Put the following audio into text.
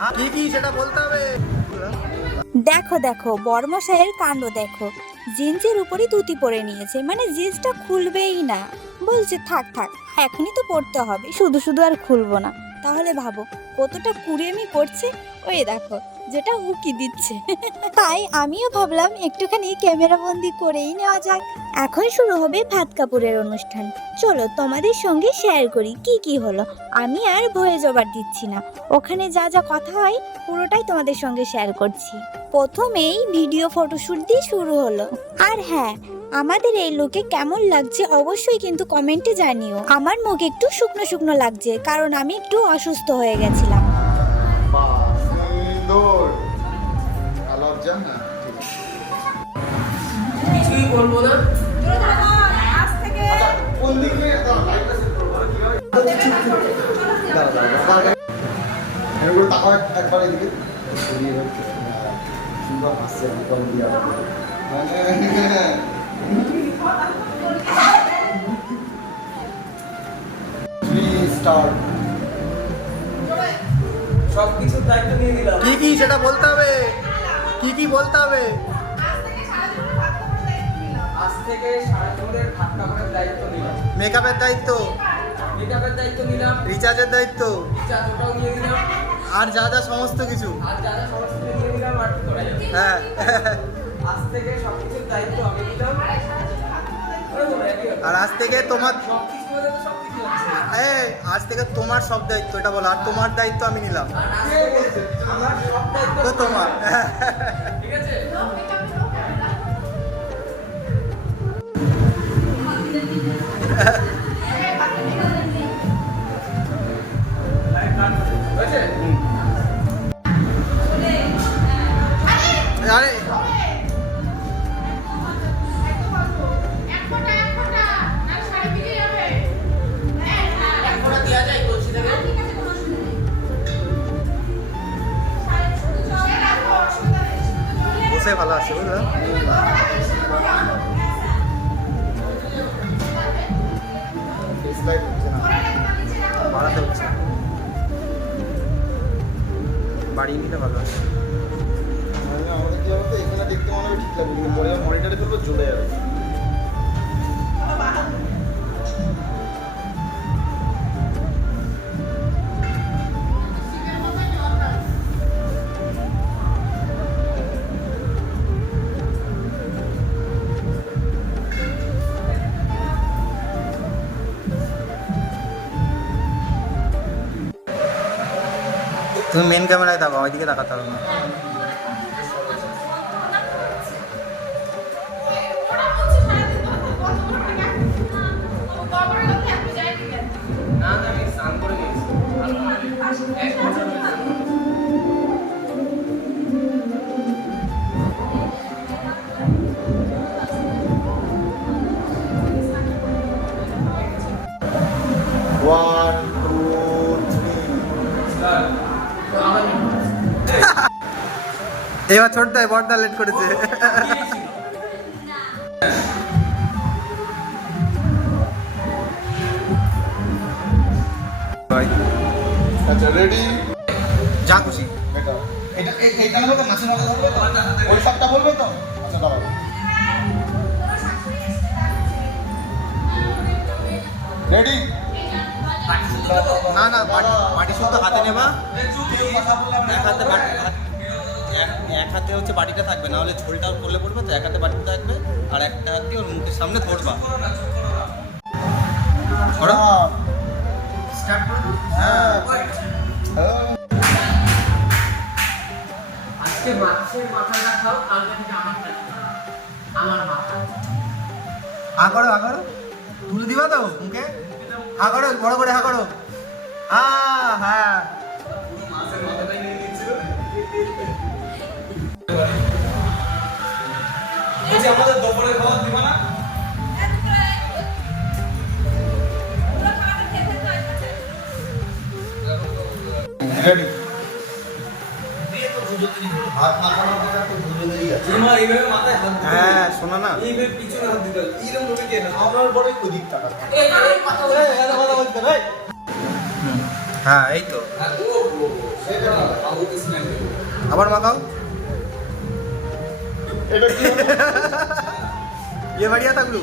কি কি সেটা বলতে হবে। দেখো দেখো বর্মশাইয়ের কাণ্ড দেখো, জিন্সের উপরই ধুতি পরে নিয়েছে, মানে জিন্সটা খুলবেই না। বলছে থাক থাক, এখনই তো পড়তে হবে, শুধু শুধু আর খুলবো না। তাহলে ভাবো কতটা কুড়েমি করছে। ওই দেখো যেটা উকি দিচ্ছে। তাই আমিও ভাবলাম একটুখানি ক্যামেরা বন্দি করেই নেওয়া যাক। এখন শুরু হবে ভাত কাপড়ের অনুষ্ঠান। চলো তোমাদের সঙ্গে শেয়ার করি কি কি হলো। আমি আর ভয়ে জবাব দিচ্ছি না, ওখানে যা যা কথা হয় পুরোটাই তোমাদের সঙ্গে শেয়ার করছি। প্রথমেই ভিডিও ফটোশুট দিয়ে শুরু হলো। আর হ্যাঁ, আমাদের এই লুকে কেমন লাগছে অবশ্যই কিন্তু কমেন্টে জানিও। আমার মুখ একটু শুকনো শুকনো লাগছে, কারণ আমি একটু অসুস্থ হয়ে গেছিলাম। কিছুই বলবো না। সবকিছুর দায়িত্ব নিয়ে নিলাম। কি কি সেটা বলতে হবে, কি কি বলতে হবে। আজ থেকে সারা জীবনের ভাত কাপড়ের দায়িত্ব নিলাম। মেকআপের দায়িত্ব নিলাম। রিচার্জের দায়িত্ব ওটাও নিয়ে নিলাম। আর যা যা সমস্ত কিছু নিয়ে নিলাম। আর কি করা যাবে। হ্যাঁ, আজ থেকে সবকিছুর দায়িত্ব আমি নিলাম। আর আজ থেকে তোমার আজ থেকে তোমার সব দায়িত্ব, এটা বলো। আর তোমার দায়িত্ব আমি নিলাম। তো তোমার ঠিক আছে। আরে বসে ভালো আছে বুঝলাম। বাড়াতে হচ্ছে, বাড়িয়ে নিলে ভালো আছে। আমাদের কি হবে, এখানে দেখতে মনে হয় ঠিক লাগবে, কিন্তু পরে মনিটরে করলে চলে যাবে। তুমি মেন ক্যামেরায় তাকাও, ওইদিকে তাকাতে হবে না। এবার ছোট দেয়, বড়দা লেট করেছে। আচ্ছা রেডি, যা খুশি। এটা বলবে নাচের মতো বলবে তো, ওই সবটা বলবে তো। আচ্ছা দাঁড়াও, রেডি। না না, বাটি শুদ্ধ হাতে নেবা, এক হাতে হচ্ছে বাটিটা থাকবে, না হলে ঝোলটা করলে পড়বে তো। এক হাতে বাটিটা থাকবে আর একটা হাত দিয়ে ওর মুখের সামনে ধরবা। স্টার্ট করো। হ্যাঁ, আজকে মাছের মাথাটা খাও, কালকে থেকে আমার মাথা। হা করো, হা করো, তুলে দিবা তো মুখে। হা করো, বড় করে হা করো। হ্যাঁ, মাছের মাথাটাই নিয়ে নিচ্ছিল। আমাদের দুপুরের খাবার দিবা না? রেডি। হ্যাঁ, শোনা না, হ্যাঁ এই তো। আবার মাখাও। এটা কি হলো? ये बढ़िया था ग्लू।